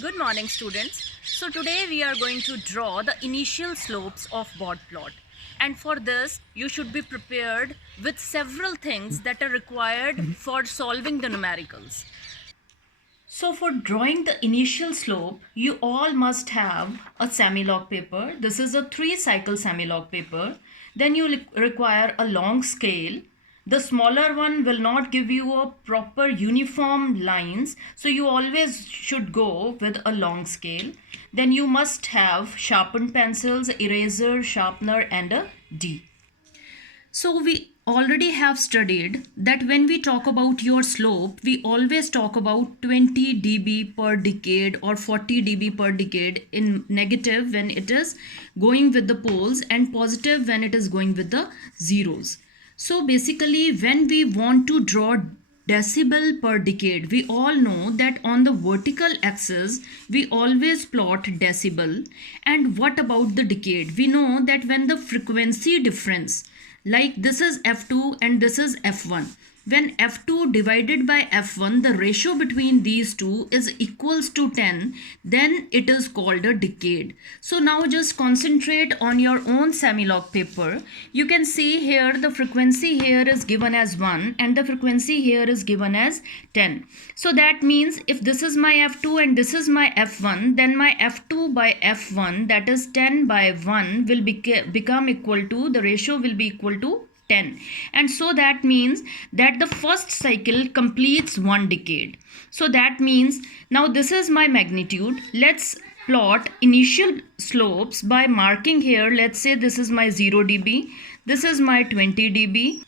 Good morning, students. So today we are going to draw the initial slopes of board plot. And for this, you should be prepared with several things that are required for solving the numericals. So for drawing the initial slope, you all must have a semi-log paper. This is a 3-cycle semi-log paper. Then you require a long scale. The smaller one will not give you a proper uniform lines, so you always should go with a long scale. Then you must have sharpened pencils, eraser, sharpener and a D. So we already have studied that when we talk about your slope, we always talk about 20 dB per decade or 40 dB per decade in negative when it is going with the poles and positive when it is going with the zeros. So basically when we want to draw decibel per decade, we all know that on the vertical axis we always plot decibel. And what about the decade? We know that when the frequency difference, like this is F2 and this is F1, when F2 divided by F1, the ratio between these two is equals to 10, then it is called a decade. So now just concentrate on your own semi-log paper. You can see here the frequency here is given as 1 and the frequency here is given as 10. So that means if this is my F2 and this is my F1, then my F2 by F1, that is 10 by 1, will become equal to, the ratio will be equal to 10. And so that means that the first cycle completes 1 decade. So that means now this is my magnitude. Let's plot initial slopes by marking here. Let's say this is my 0 dB, this is my 20 dB.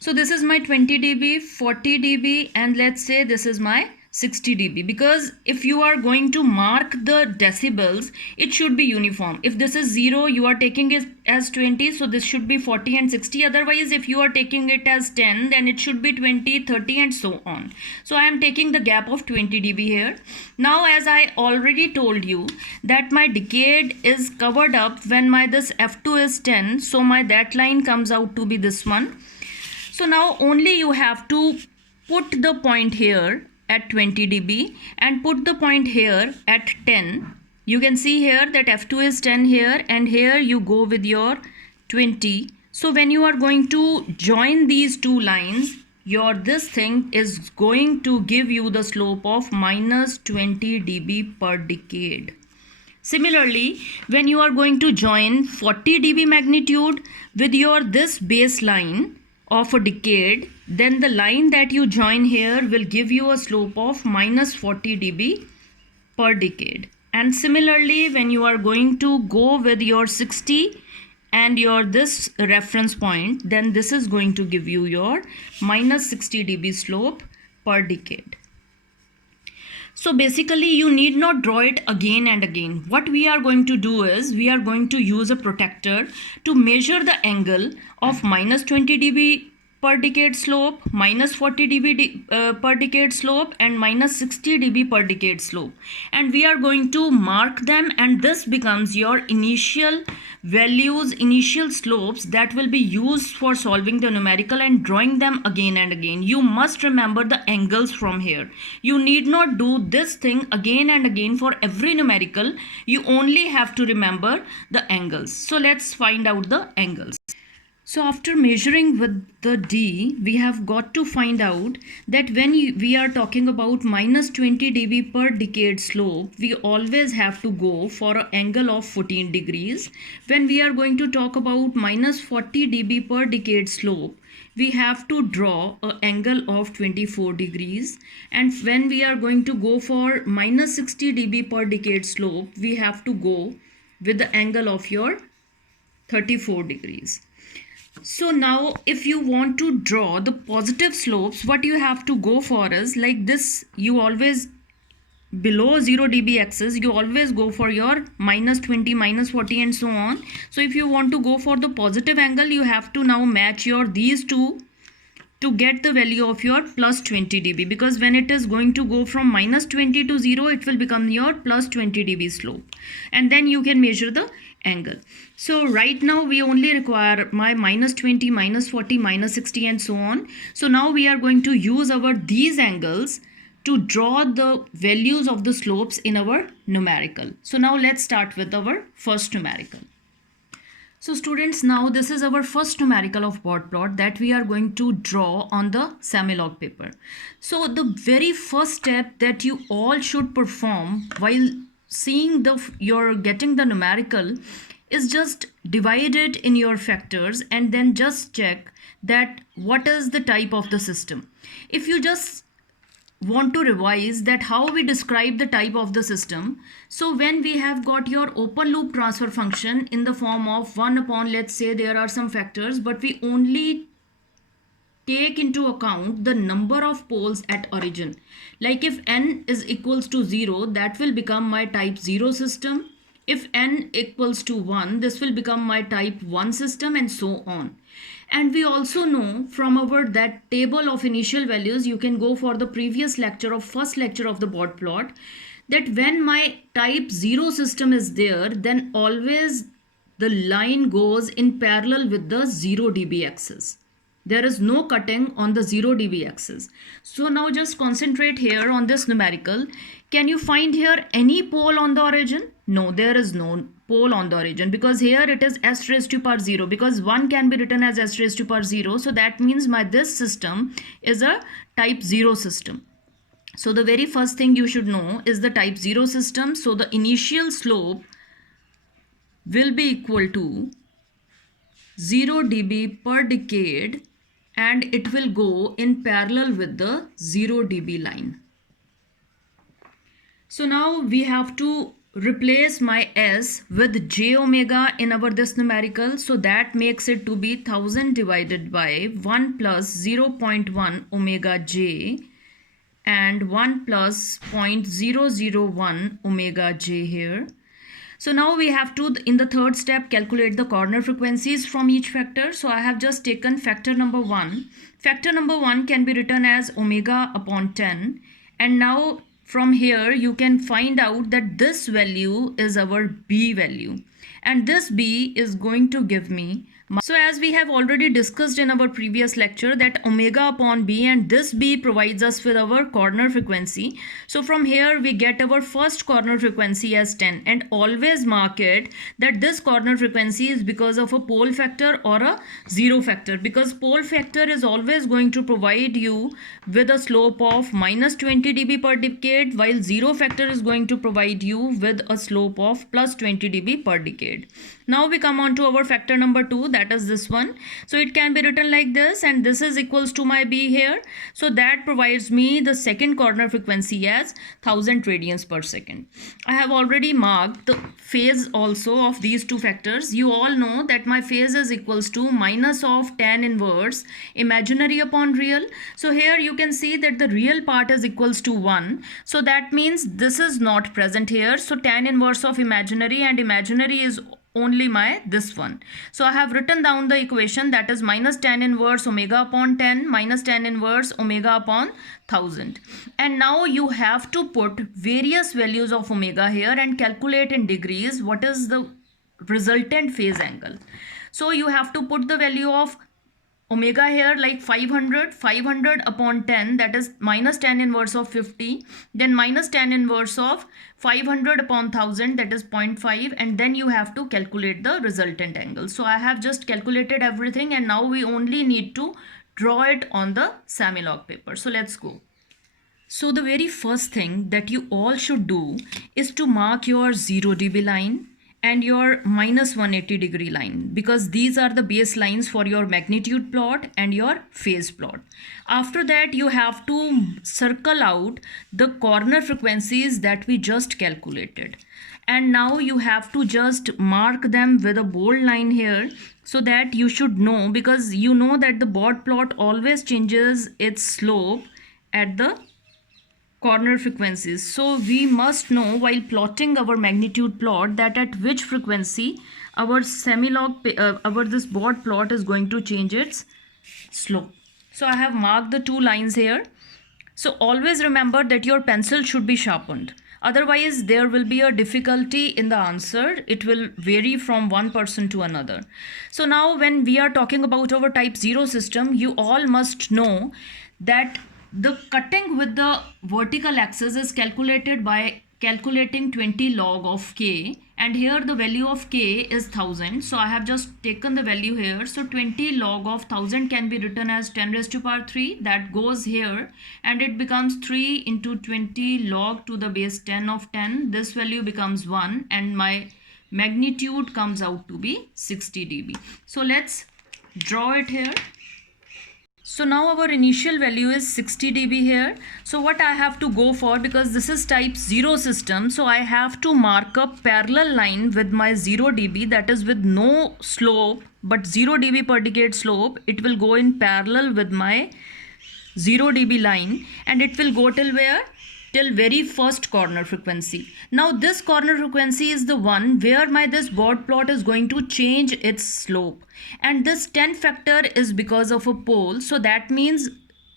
So this is my 20 dB, 40 dB, and let's say this is my 60 dB, because if you are going to mark the decibels, it should be uniform. If this is 0, you are taking it as 20, so this should be 40 and 60. Otherwise, if you are taking it as 10, then it should be 20, 30 and so on. So I am taking the gap of 20 dB here. Now as I already told you that my decade is covered up when my this F2 is 10, so my that line comes out to be this one. So now only you have to put the point here at 20 dB and put the point here at 10. You can see here that F2 is 10 here and here you go with your 20. So when you are going to join these two lines, your this thing is going to give you the slope of minus 20 dB per decade. Similarly, when you are going to join 40 dB magnitude with your this baseline of a decade, then the line that you join here will give you a slope of minus 40 dB per decade. And similarly, when you are going to go with your 60 and your this reference point, then this is going to give you your minus 60 dB slope per decade. So basically you need not draw it again and again. What we are going to do is we are going to use a protractor to measure the angle of minus 20 dB per decade slope, minus 40 dB per decade slope and minus 60 dB per decade slope. And we are going to mark them, and this becomes your initial values, initial slopes that will be used for solving the numerical and drawing them again and again. You must remember the angles from here. You need not do this thing again and again for every numerical. You only have to remember the angles. So let's find out the angles. So after measuring with the D, we have got to find out that when we are talking about minus 20 dB per decade slope, we always have to go for an angle of 14 degrees. When we are going to talk about minus 40 dB per decade slope, we have to draw an angle of 24 degrees. And when we are going to go for minus 60 dB per decade slope, we have to go with the angle of your 34 degrees. So now if you want to draw the positive slopes, what you have to go for is like this. You always below 0 dB axis, you always go for your minus 20, minus 40 and so on. So if you want to go for the positive angle, you have to now match your these two to get the value of your plus 20 dB, because when it is going to go from minus 20 to 0, it will become your plus 20 dB slope, and then you can measure the angle. So right now we only require my minus 20, minus 40, minus 60 and so on. So now we are going to use our these angles to draw the values of the slopes in our numerical. So now let's start with our first numerical. So students, now this is our first numerical of board plot that we are going to draw on the semi-log paper. So the very first step that you all should perform while seeing you're getting the numerical is just divide it in your factors and then just check that what is the type of the system. If you just want to revise that how we describe the type of the system, so when we have got your open loop transfer function in the form of 1 upon, let's say there are some factors, but we only take into account the number of poles at origin. Like if n is equals to 0, that will become my type 0 system. If n equals to 1, this will become my type 1 system, and so on. And we also know from our that table of initial values, you can go for the previous lecture of first lecture of the board plot, that when my type 0 system is there, then always the line goes in parallel with the 0 dB axis. There is no cutting on the 0 dB axis. So now just concentrate here on this numerical. Can you find here any pole on the origin? No, there is no pole on the origin, because here it is s raised to power 0, because 1 can be written as s raised to power 0. So that means this system is a type 0 system. So the very first thing you should know is the type 0 system. So the initial slope will be equal to 0 dB per decade, and it will go in parallel with the 0 dB line. So now we have to replace my s with j omega in our this numerical. So that makes it to be 1000 divided by 1 plus 0.1 omega j and 1 plus 0.001 omega j here. So now we have to, in the third step, calculate the corner frequencies from each factor. So I have just taken factor number 1. Factor number 1 can be written as omega upon 10. And now from here you can find out that this value is our B value. And this B is going to give me, so as we have already discussed in our previous lecture, that omega upon B, and this B provides us with our corner frequency. So from here we get our first corner frequency as 10, and always mark it that this corner frequency is because of a pole factor or a zero factor, because pole factor is always going to provide you with a slope of minus 20 dB per decade, while zero factor is going to provide you with a slope of plus 20 dB per decade. Now we come on to our factor number 2, that is this one. So it can be written like this, and this is equals to my B here. So that provides me the second corner frequency as 1000 radians per second. I have already marked the phase also of these two factors. You all know that my phase is equals to minus of tan inverse imaginary upon real. So here you can see that the real part is equals to 1. So that means this is not present here. So tan inverse of imaginary, and imaginary is only my this one. So I have written down the equation, that is minus tan inverse omega upon 10 minus tan inverse omega upon 1000. And now you have to put various values of omega here and calculate in degrees what is the resultant phase angle. So you have to put the value of omega here like 500 upon 10, that is minus tan inverse of 50, then minus tan inverse of 500 upon 1000, that is 0.5, and then you have to calculate the resultant angle. So I have just calculated everything, and now we only need to draw it on the semi-log paper. So let's go. So the very first thing that you all should do is to mark your 0 dB line and your minus 180 degree line, because these are the baselines for your magnitude plot and your phase plot. After that you have to circle out the corner frequencies that we just calculated, and now you have to just mark them with a bold line here, so that you should know, because you know that the board plot always changes its slope at the corner frequencies. So we must know while plotting our magnitude plot that at which frequency our semi-log this board plot is going to change its slope. So I have marked the two lines here. So always remember that your pencil should be sharpened. Otherwise there will be a difficulty in the answer. It will vary from one person to another. So now when we are talking about our type 0 system, you all must know that The cutting with the vertical axis is calculated by calculating 20 log of k, and here the value of k is 1000. So I have just taken the value here. So 20 log of 1000 can be written as 10 raised to power 3. That goes here and it becomes 3 into 20 log to the base 10 of 10. This value becomes 1 and my magnitude comes out to be 60 dB. So let's draw it here. So now our initial value is 60 dB here. So what I have to go for, because this is type 0 system, so I have to mark a parallel line with my 0 dB, that is with no slope but 0 dB per decade slope. It will go in parallel with my 0 dB line and it will go till where? Till very first corner frequency. Now this corner frequency is the one where my this Bode plot is going to change its slope, and this 10 factor is because of a pole. So that means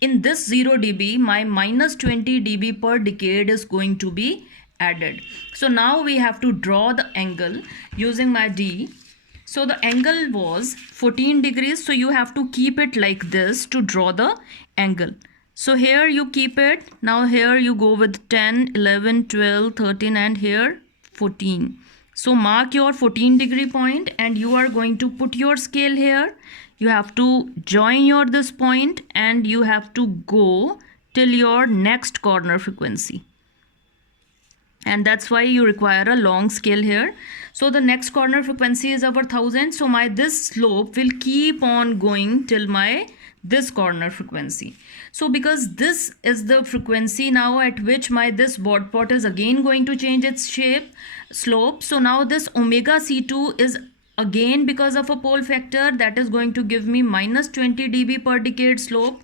in this 0 dB my minus 20 dB per decade is going to be added. So now we have to draw the angle using my D. So the angle was 14 degrees, so you have to keep it like this to draw the angle. So here you keep it. Now here you go with 10, 11, 12, 13 and here 14. So mark your 14 degree point and you are going to put your scale here. You have to join your this point and you have to go till your next corner frequency. And that's why you require a long scale here. So the next corner frequency is our 1000. So my this slope will keep on going till my this corner frequency. So because this is the frequency now at which my this Bode plot is again going to change its slope. So now this omega C2 is again because of a pole factor, that is going to give me minus 20 dB per decade slope.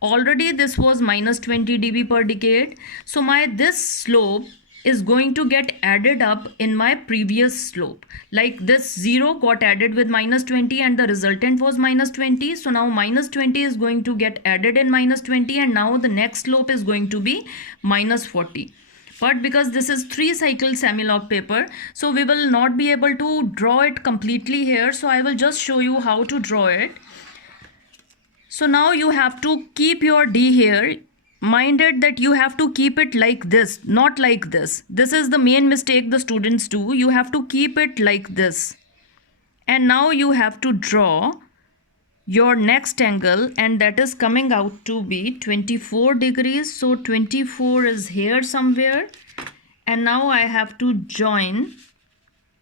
Already this was minus 20 dB per decade. So my this slope is going to get added up in my previous slope. Like this 0 got added with minus 20 and the resultant was minus 20. So now minus 20 is going to get added in minus 20 and now the next slope is going to be minus 40. But because this is 3 cycle semi-log paper, so we will not be able to draw it completely here. So I will just show you how to draw it. So now you have to keep your D here. Minded that you have to keep it like this, not like this. This is the main mistake the students do. You have to keep it like this. And now you have to draw your next angle and that is coming out to be 24 degrees. So 24 is here somewhere. And now I have to join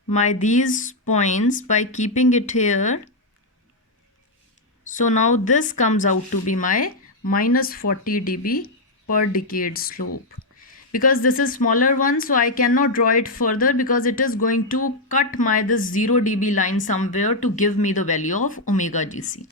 my these points by keeping it here. So now this comes out to be my minus 40 dB per decade slope. Because this is smaller one, so I cannot draw it further because it is going to cut my this 0 dB line somewhere to give me the value of omega GC.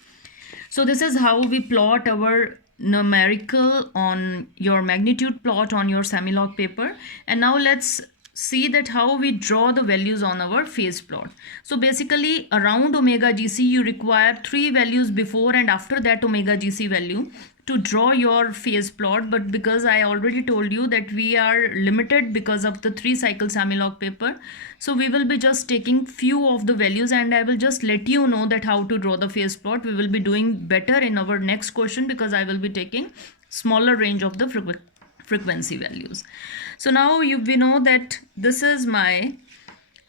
So this is how we plot our numerical on your magnitude plot on your semi-log paper. And now let's see that how we draw the values on our phase plot. So basically around omega GC you require 3 values before and after that omega GC value to draw your phase plot. But because I already told you that we are limited because of the 3 cycle semi-log paper, so we will be just taking few of the values and I will just let you know that how to draw the phase plot. We will be doing better in our next question because I will be taking smaller range of the frequency values. So now we know that this is my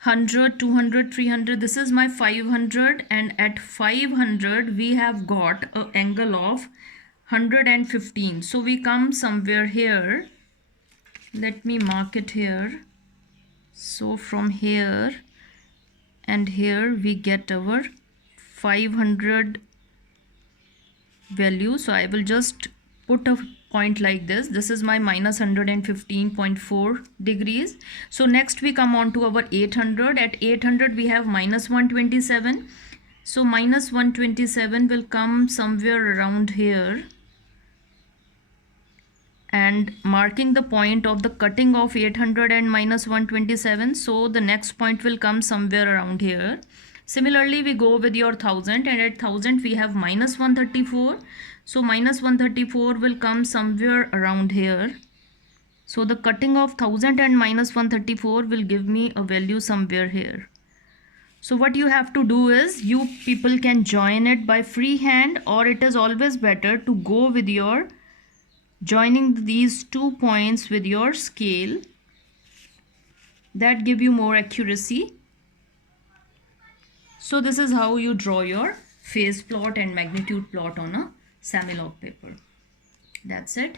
100, 200, 300, this is my 500, and at 500 we have got an angle of 115. So we come somewhere here. Let me mark it here. So from here and here we get our 500 value. So I will just put a point like this. This is my minus 115.4 degrees. So next we come on to our 800. At 800 we have minus 127. So minus 127 will come somewhere around here. And marking the point of the cutting of 800 and minus 127. So the next point will come somewhere around here. Similarly, we go with your 1000 and at 1000 we have minus 134. So minus 134 will come somewhere around here. So the cutting of 1000 and minus 134 will give me a value somewhere here. So what you have to do is you people can join it by freehand, or it is always better to go with your joining these 2 points with your scale, that give you more accuracy. So this is how you draw your phase plot and magnitude plot on a semi-log paper. That's it.